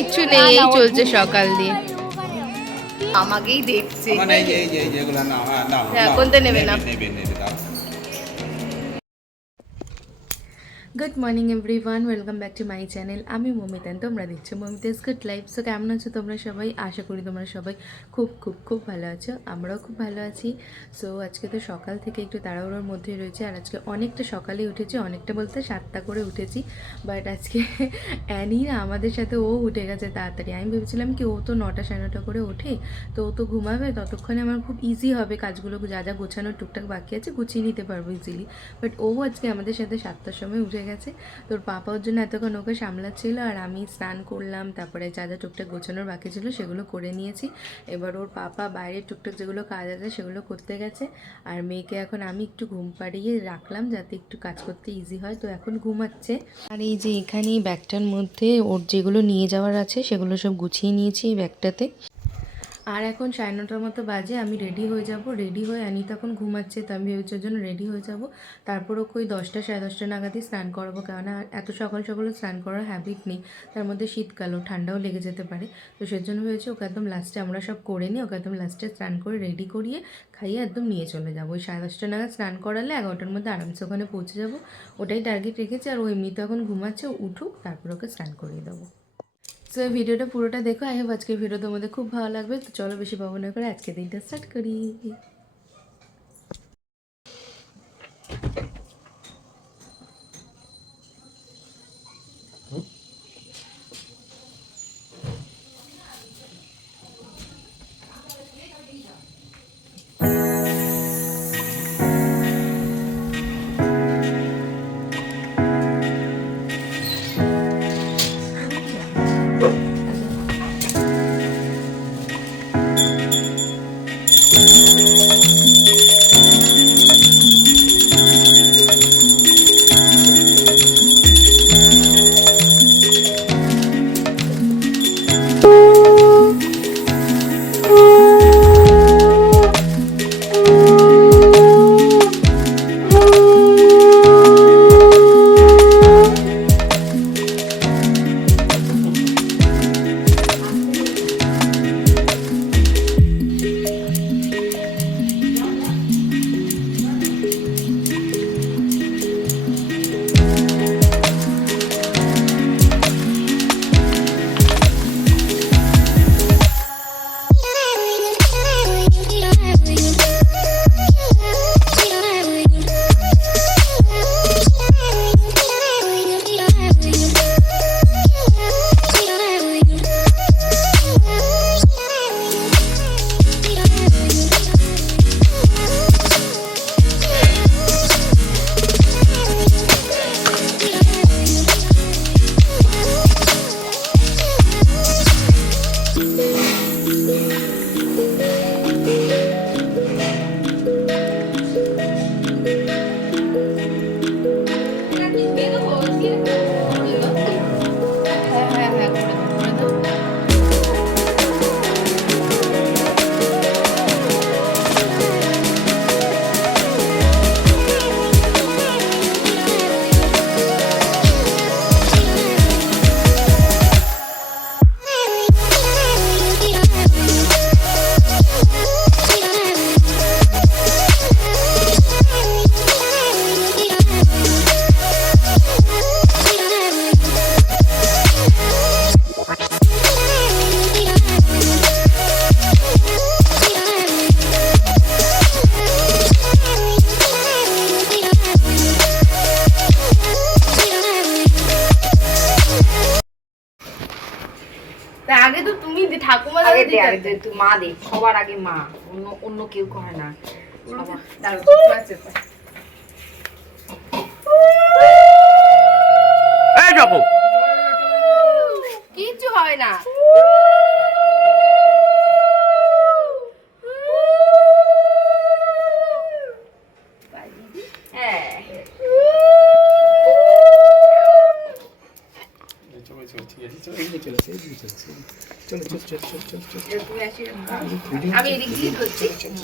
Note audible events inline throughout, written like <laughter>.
কিচ্ছু নেই এই চলছে সকাল দিয়ে। আমাকেই দেখছে। এখন এই যেগুলো নাও হ্যাঁ হ্যাঁ, নেবে নাও? Morning everyone welcome back to my channel আমি মমিতান তোমরা দেখছ মমিতাস গুড লাইফ সো কেমন আছো তোমরা সবাই? আশা করি তোমরা সবাই খুব খুব খুব ভালো আছো। আমরাও খুব ভালো আছি। সো আজকে তো সকাল থেকে একটু তাড়াহুড়োর মধ্যেই রয়েছে। আর আজকে অনেকটা সকালে উঠেছি, অনেকটা বলতে সাতটা করে উঠেছি। বাট আজকে <laughs> অ্যানি না আমাদের সাথে, ও উঠে গেছে তাড়াতাড়ি। আমি ভেবেছিলাম কি, ও তো নটা সাড়ে নটা করে ওঠে, তো ও তো ঘুমাবে। ততক্ষণে আমার খুব ইজি হবে কাজগুলো যা যা গোছানোর টুকটাক বাকি আছে, গুছিয়ে নিতে পারব ইজিলি বাট ও আজকে আমাদের সাথে সাতটার সময় উঠে গেছে। তোর পাপা ওর জন্য এতক্ষণ ওকে সামলাচ্ছিল আর আমি স্নান করলাম, তারপরে যা যা টুকটাক গোছানোর বাকি ছিল সেগুলো করে নিয়েছি। এবার ওর পাপা বাইরের টুকটাক যেগুলো কাজ আছে সেগুলো করতে গেছে। আর মেয়েকে এখন আমি একটু ঘুম পাড়িয়ে রাখলাম যাতে একটু কাজ করতে ইজি হয়। তো এখন ঘুমাচ্ছে। আর এই যে এখানে এই ব্যাগটার মধ্যে ওর যেগুলো নিয়ে যাওয়ার আছে সেগুলো সব গুছিয়ে নিয়েছি এই ব্যাগটাতে আর এখন সাড়ে নটার মতো বাজে, আমি রেডি হয়ে যাব। রেডি হয়ে আনি তখন ঘুমাচ্ছে, তো আমি ভেবেছি ওর জন্য রেডি হয়ে যাব। তারপর ওকে ওই দশটা, সাড়ে দশটা নাগাদই স্নান করাবো, কেননা এত সকাল সকালে স্নান করার হ্যাবিট নেই। তার মধ্যে শীতকালও ঠান্ডাও লেগে যেতে পারে। তো সেজন্য হয়েছে ওকে একদম লাস্টে আমরা সব করে নিই ওকে একদম লাস্টে স্নান করে রেডি করিয়ে খাইয়ে একদম নিয়ে চলে যাব। ওই সাড়ে দশটা নাগাদ স্নান করালে এগারোটার মধ্যে আরামসে ওখানে পৌঁছে যাব। ওটাই টার্গেট রেখেছি, আর ও এমনিতে এখন ঘুমাচ্ছে উঠুক, তারপর ওকে স্নান করিয়ে দেবো। সো ভিডিওটা পুরোটা দেখো আই হোপ আজকের ভিডিও তোমাদের খুব ভালো লাগবে, তো চলো বেশি ভাবনা করে আজকে দিনটা স্টার্ট করি। তুই মা দে সবার আগে মা অন্য অন্য কেউ করে না। এই যাব আমি এদিক দিয়ে করছি চলো।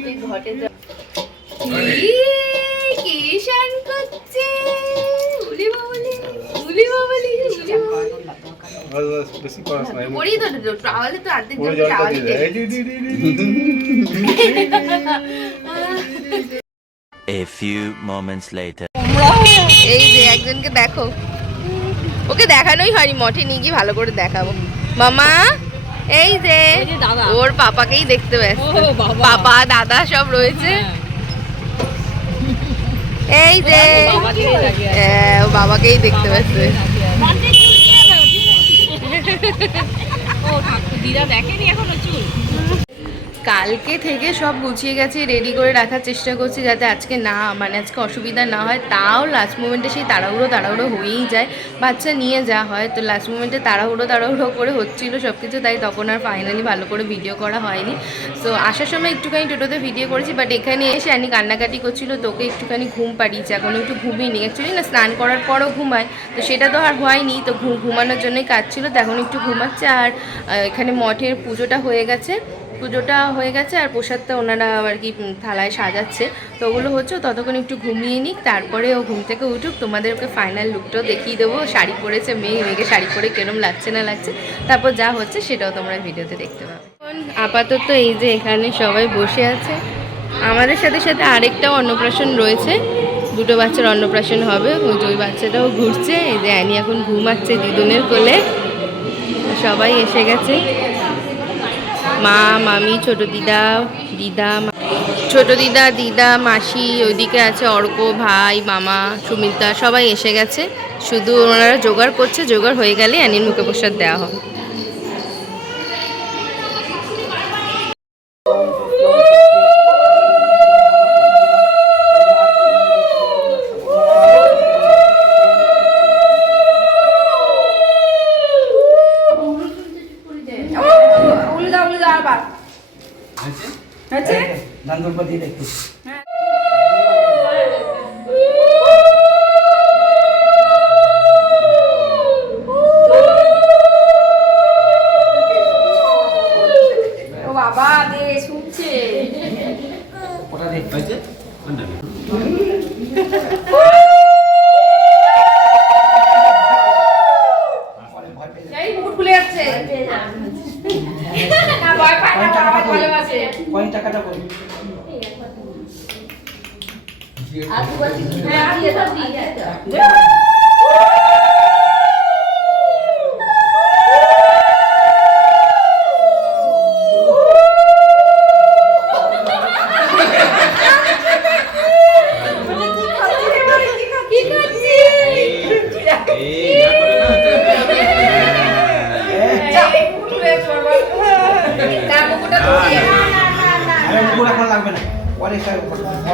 তো ঘটে বেশি করাস না পড়ি তো দি। <laughs> A few moments later. এই যে একজনকে দেখো। ওকে দেখানোই হয়নি মঠে নিয়ে গিয়ে ভালো করে দেখাবো। মামা এই যে ওর পাপাকেই দেখতে ব্যস্ত। পাপা দাদা সব রয়েছে। এই যে হ্যাঁ, ও বাবাকেই দেখতে ব্যস্ত কালকে থেকে সব গুছিয়ে গেছি রেডি করে রাখার চেষ্টা করছি যাতে আজকে না মানে আজকে অসুবিধা না হয়। তাও লাস্ট মোমেন্টে সেই তাড়াহুড়ো তাড়াহুড়ো হয়েই যায়। বাচ্চা নিয়ে যা হয়, তো লাস্ট মোমেন্টে তাড়াহুড়ো তাড়াহুড়ো করে হচ্ছিল সব কিছু তাই তখন আর ফাইনালি ভালো করে ভিডিও করা হয়নি। সো আসার সময় একটুখানি টোটোতে ভিডিও করেছি বাট এখানে এসে আমি কান্নাকাটি করছিল তোকে একটুখানি ঘুম পাড়িয়েছি এখনও একটু ঘুমিয়ে নি অ্যাকচুয়ালি না, স্নান করার পরও ঘুমায়, তো সেটা তো আর হয়নি, তো ঘুম, ঘুমানোর জন্যই কাজ ছিল তো এখন একটু ঘুমাচ্ছে আর এখানে মঠের পুজোটা হয়ে গেছে। পুজোটা হয়ে গেছে আর প্রসাদটা ওনারা আর কি থালায় সাজাচ্ছে। তো ওগুলো হচ্ছে ততক্ষণ একটু ঘুমিয়ে নিক, তারপরে ও ঘুম থেকে উঠুক। তোমাদের ওকে ফাইনাল লুকটাও দেখিয়ে দেবো। শাড়ি পরেছে, মেয়ে মেয়েকে শাড়ি পরে কেরম লাগছে না লাগছে। তারপর যা হচ্ছে সেটাও তোমরা ভিডিওতে দেখতে পাবে। এখন আপাতত এই যে এখানে সবাই বসে আছে। আমাদের সাথে সাথে আরেকটাও অন্নপ্রাশন রয়েছে। দুটো বাচ্চার অন্নপ্রাশন হবে। ওই বাচ্চাটাও ঘুরছে। এই যে অ্যানি এখন ঘুমাচ্ছে দিদুনের কোলে। সবাই এসে গেছে। মা, মামি, ছোট দিদা দিদা ছোট দিদা দিদা, মাসি, ওইদিকে আছে অর্ক, ভাই, মামা, সুমিতা, সবাই এসে গেছে। শুধু ওনারা জোগাড় করছে, জোগাড় হয়ে গেলে অ্যানির মুখে প্রসাদ দেওয়া হবে।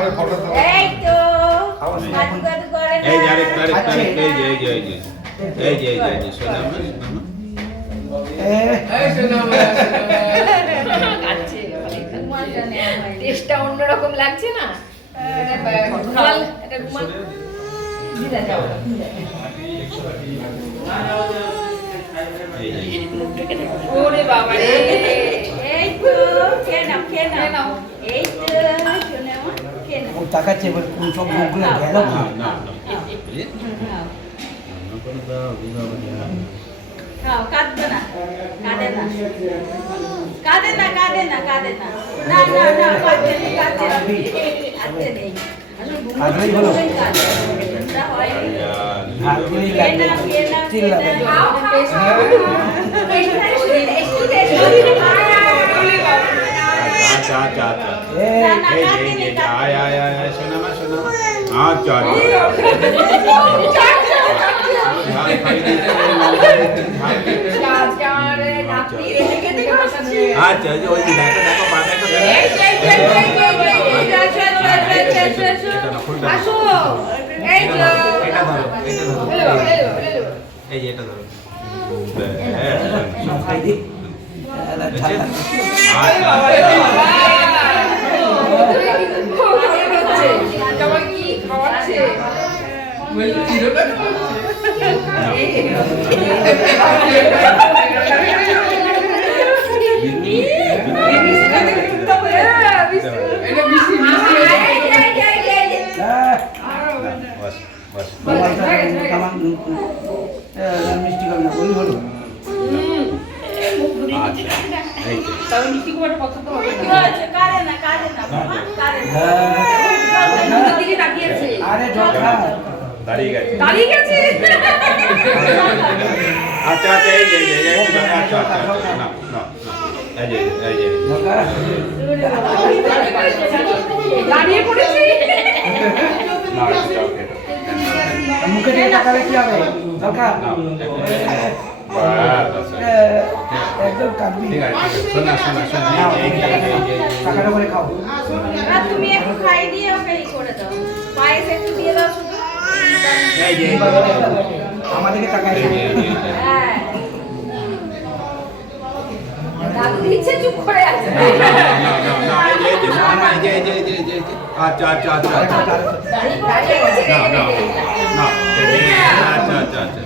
এই তো। কাদু কাদু করে না। এই যে আরেক আরেক আরেক এই যে এই যে এই যে। এই যে এই যে এই যে শোনা আমার শোনা কাটছে, টেস্টটা অন্যরকম লাগছে না? রুমাল এটা রুমাল। দিদা যাও। এই ওরে বাবা রে। এই তো খেয়ে নাও। এই তো শুনে। নাও তাকাচ্ছে এবার কোন সব মুখগুলো গেল না না না না। খাও কাঁদবে না। কাঁদে না। কাঁদে না কাঁদে না কাঁদে না। না না না কাঁদছে নেই কাঁদছে নেই কাঁদছে নেই। আসলে হলো। কাঁদে। নাও খেয়ে চিল্লাবে। নাও আচ্ছা আচ্ছা আচ্ছা এই, না না এই যে কাঁদে এই যে নেই এই যে, আয় আয় আয় আয় শোনা আমার শোনা আচ্ছা আচ্ছা ঝাল খাই দিতে ঝাল দিতে আজকে আমার নাতি রেখে খেতে বসাচ্ছে আচ্ছা এই যে ওই যে দেখো দেখো পা দেখো দেখো এই যে, এই যে, এই যে, এই যে, এই যে, আসো, আসো, আসো, আসো, আসো, আসো। এটা না ফুলটা আসো এই যে এটা ধরো এটা ধরো এলো, এলো, এলো। এই যে এটা ধরো ব্যাস, সব খাই দি বাস বাস মিষ্টি খাবে না বলি হলো আচ্ছা এই তো কি হয়েছে? কাঁদে না, কাঁদে না, বাবা, কাঁদে না। আরে জল খা দাঁড়িয়ে গেছে। আচ্ছা আচ্ছা এই যে এই যে, আচ্ছা আচ্ছা আচ্ছা না না না। এই যে এই যে। দাঁড়িয়ে পড়েছি। না এটা ওকে মুখে দিয়ে তাকালে কি হবে? এ, একদম কাঁদবি। ঠিক আছে শোনা শোনা শোনা। টাকাটা করে খাও। তুমি একটু খাই দিয়ে ওকে ই করে দাও। পায়েস একটু দিয়ে দাও শুধু। আমাদেরকে তাকাই। আচ্ছা আচ্ছা আচ্ছা আচ্ছা আচ্ছা আচ্ছা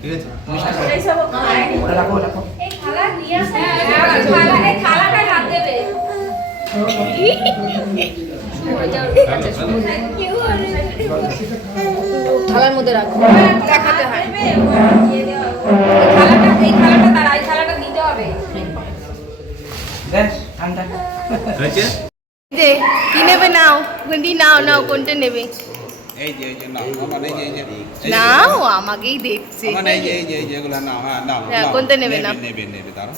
ঠিক আছে রাখো রাখো হাত দেবে থালার মধ্যে রাখো। দেখাতে হয়। থালাটা এই থালাটা তার এই থালাটা দিতে হবে। বেশ ঠান্ডা। হয়েছে? যে কি নেবে নাও? কোনটি নাও নাও কোনটা নেবে? নাও আমাকেই দেখছে। কোনটা নেবে নাও? নেবে নেবে দাঁড়াও।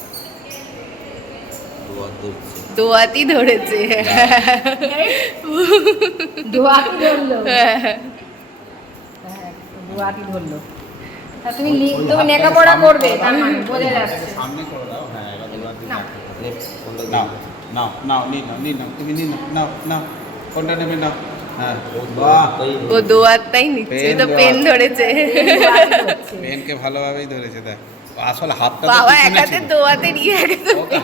দোয়াতি ধরেছে। দোয়াতি ধরলো। হ্যাঁ। দোয়াতি ধরলো। তুমি তুমি লেখাপড়া করবে তার মানে বোঝা যাচ্ছে। সামনে করে দাও। হ্যাঁ নাও। নাও নাও নাও নাও তুমি নাও নাও কোনটা নেবে নাও। হ্যাঁ ও দোয়াতটাই নিচ্ছে তো পেন ধরেছে। পেনকে ভালোভাবেই ধরেছে দেখ। আসলে হাতটা বাবা পিছনে একাতে দোয়াতে নিয়ে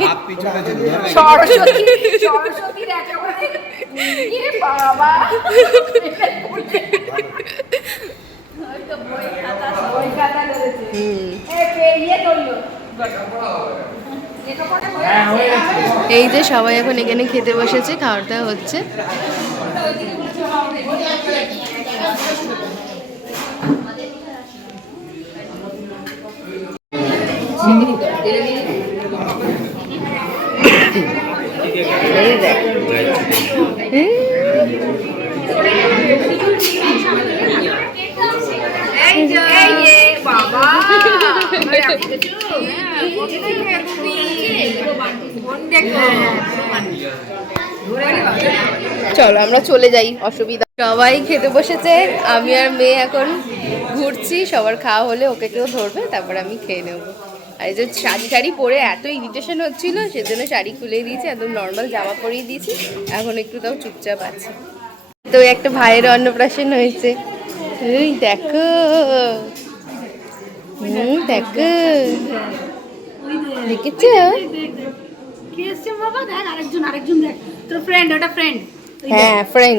হাত পিছনে সরস্বতী সরস্বতীর একেবারে বাবা? এই যে সবাই এখন এখানে খেতে বসেছে খাওয়া দাওয়া হচ্ছে এই দেখ এই যে এই যে বাবা আমার আপনি দেখছ? হ্যাঁ, ফোন দেখে তুমি। ফোন দেখো। চলো, আমরা চলে যাই, অসুবিধা। সবাই খেতে বসেছে, আমি আর মেয়ে এখন ঘুরছি, সবার খাওয়া হলে ওকে কেউ ধরবে, তারপর আমি খেয়ে নেব। আর এই যে শাড়ি শাড়ি পরে এত ইরিটেশন হচ্ছিল, সেজন্য শাড়ি খুলে দিয়েছি, একদম নর্মাল জামা পরিয়ে দিয়েছি, এখন একটু তাও চুপচাপ আছে। তো একটা ভাইয়ের অন্নপ্রাশন হয়েছে। দেখো হুম দেখো। দেখেছ? কে এসছে বাবা দেখ আরেকজন আরেকজন দেখ। তোর ফ্রেন্ড ওটা ফ্রেন্ড হ্যাঁ ফ্রেন্ড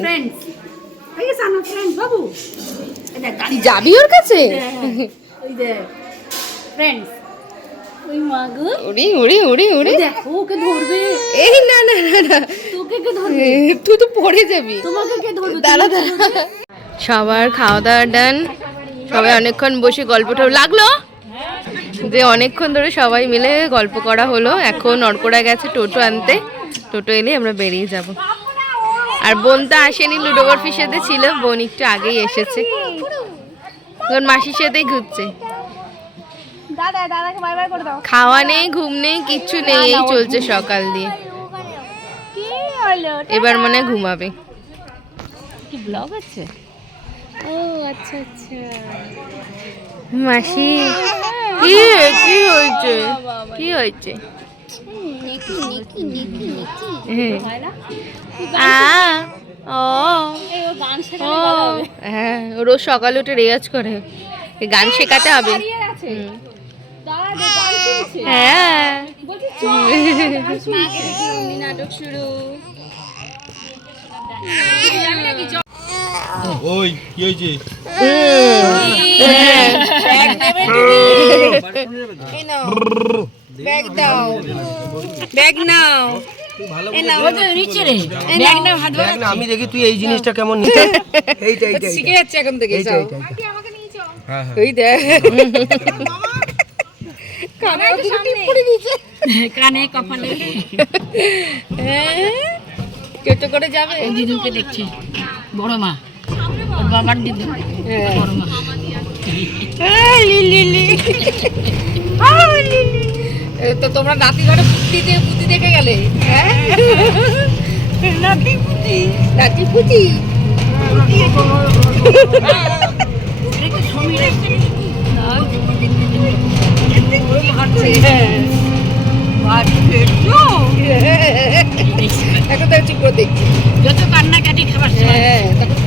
আমার ফ্রেন্ড বাবু। যাবি ওর কাছে? ওই দেখ ফ্রেন্ডস ওই মাগো উড়ি উড়ি উড়ি উড়ি। দেখ ওকে ধরবে। এই না না না না। তোকে কে ধরবে? তুই তো পড়ে যাবি। তোমাকে কে ধরবে? দাঁড়া দাঁড়া। সবার খাওয়া দাওয়া ডান। সবাই অনেকক্ষণ বসে গল্প লাগল? যে অনেকক্ষণ ধরে সবাই মিলে গল্প করা হলো। এখন অর্করা গেছে টোটো আনতে। টোটো এলে আমরা বেরিয়ে যাব। আর বোন তো আসেনি লুডো বরফির সাথে ছিল। বোন একটু আগেই এসেছে। এখন মাসির সাথেই ঘুরছে। দাদা দাদাকে বাই বাই করে দাও। খাওয়া নেই ঘুম নেই কিচ্ছু নেই। এই চলছে সকাল দিয়ে। এবার মনে ঘুমাবে। কি ব্লগ আছে ও আচ্ছা আচ্ছা। মাসি কি কি হয়েছে? কি হয়েছে? হ্যাঁ, রোজ সকালে উঠে রেয়াজ করে। গান শেখাতে হবে। হ্যাঁ। নাটক শুরু। হ্যাঁ। ওই কি হয়েছে? আমি দেখি তুই এই জিনিসটা কেমন শিখে যাচ্ছে এখন থেকে কানে কপালে। হ্যাঁ। করে যাবে। দিদুকে দেখছি। বড় মা। বাবার দিদু। তো তোমরা নাতি ঘরে পুতি দিয়ে পুতি দেখে গেলে। হ্যাঁ? নাতি পুতি। নাতি পুতি। এখন তো করে দেখছি। যত কান্নাকাটি খাবার হ্যাঁ তখন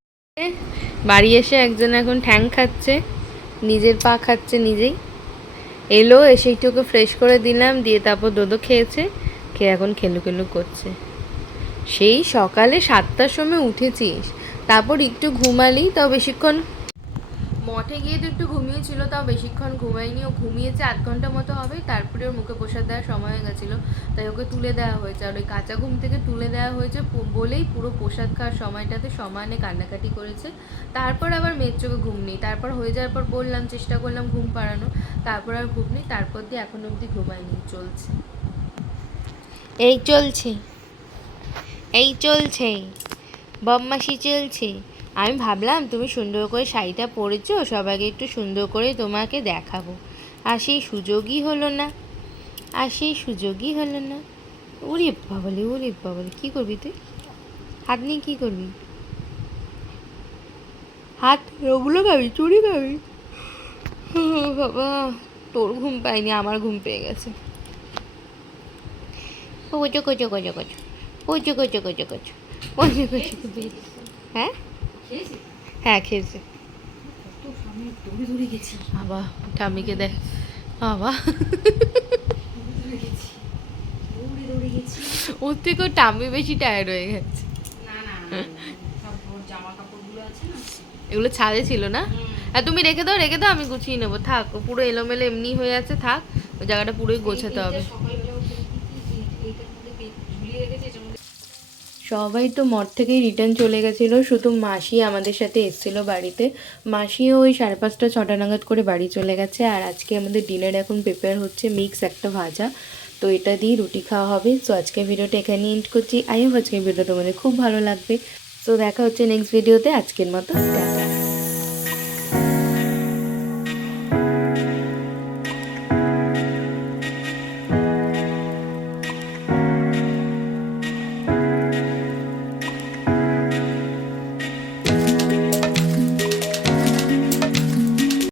বাড়ি এসে একজন এখন ঠ্যাং খাচ্ছে, নিজের পা খাচ্ছে নিজেই। এলো, এসে একটু ওকে ফ্রেশ করে দিলাম, দিয়ে তারপর দোদো খেয়েছে, খেয়ে এখন খেলু খেলু করছে। সেই সকালে সাতটার সময় উঠেছিস, তারপর একটু ঘুমালি, তাও বেশিক্ষণ মঠে গিয়ে তো একটু ঘুমিয়েছিল তাও বেশিক্ষণ ঘুমায়নি। ও ঘুমিয়েছে আধ ঘণ্টা মতো হবে, তারপরে ওর মুখে প্রসাদ দেওয়ার সময় হয়ে গেছিল। তাই ওকে তুলে দেওয়া হয়েছে। আর ওই কাঁচা ঘুম থেকে তুলে দেওয়া হয়েছে বলেই পুরো প্রসাদ খাওয়ার সময়টাতে সমানে কান্নাকাটি করেছে। তারপর আবার মেয়ের চোখে ঘুম নেই। তারপর হয়ে যাওয়ার পর বললাম, চেষ্টা করলাম ঘুম পাড়ানো। তারপর আর ঘুম নেই, তারপর দিয়ে এখন অবধি ঘুমায়নি। চলছে। এই চলছে। এই চলছে। বদমাসি চলছে। আমি ভাবলাম তুমি সুন্দর করে শাড়িটা পরেছো সবাইকে একটু সুন্দর করে তোমাকে দেখাবো আর সেই সুযোগই হলো না আর সেই সুযোগই হলো না ওরে বাবালে ওরে বাবালে কী করবি তুই হাত নিয়ে কী করবি হাত ওগুলো খাবি চুরি খাবি বাবা তোর ঘুম পাইনি আমার ঘুম পেয়ে গেছে কোচো কোচো কোচো কোচো কোচো কোচো কোচো কোচো কোচো কোচো কোচো হ্যাঁ হ্যাঁ খেয়েছে। বাবা ঠাম্মিকে দেখ বাবা। ওর থেকে ওর টাম্মি বেশি টায়ার্ড হয়ে গেছে। এগুলো ছাদে ছিল না? আর তুমি রেখে দাও রেখে দাও আমি গুছিয়ে নেব। থাক পুরো এলোমেলো এমনি হয়ে আছে থাক। ওই জায়গাটা পুরোই গোছাতে হবে। সবাই তো মঠ থেকেই রিটার্ন চলে গেছিল, শুধু মাসি আমাদের সাথে এসেছিল বাড়িতে। মাসিও ওই সাড়ে পাঁচটা, ছটা নাগাদ করে বাড়ি চলে গেছে, আর আজকে আমাদের ডিনার এখন প্রিপেয়ার হচ্ছে মিক্স একটা ভাজা। তো এটা দিয়ে রুটি খাওয়া হবে। সো আজকে ভিডিওটা এখানে এন্ড করছি। আই হোপ আজকের ভিডিও তোমাদের খুব ভালো লাগবে। সো দেখা হচ্ছে নেক্সট ভিডিওতে আজকের মতো দেখা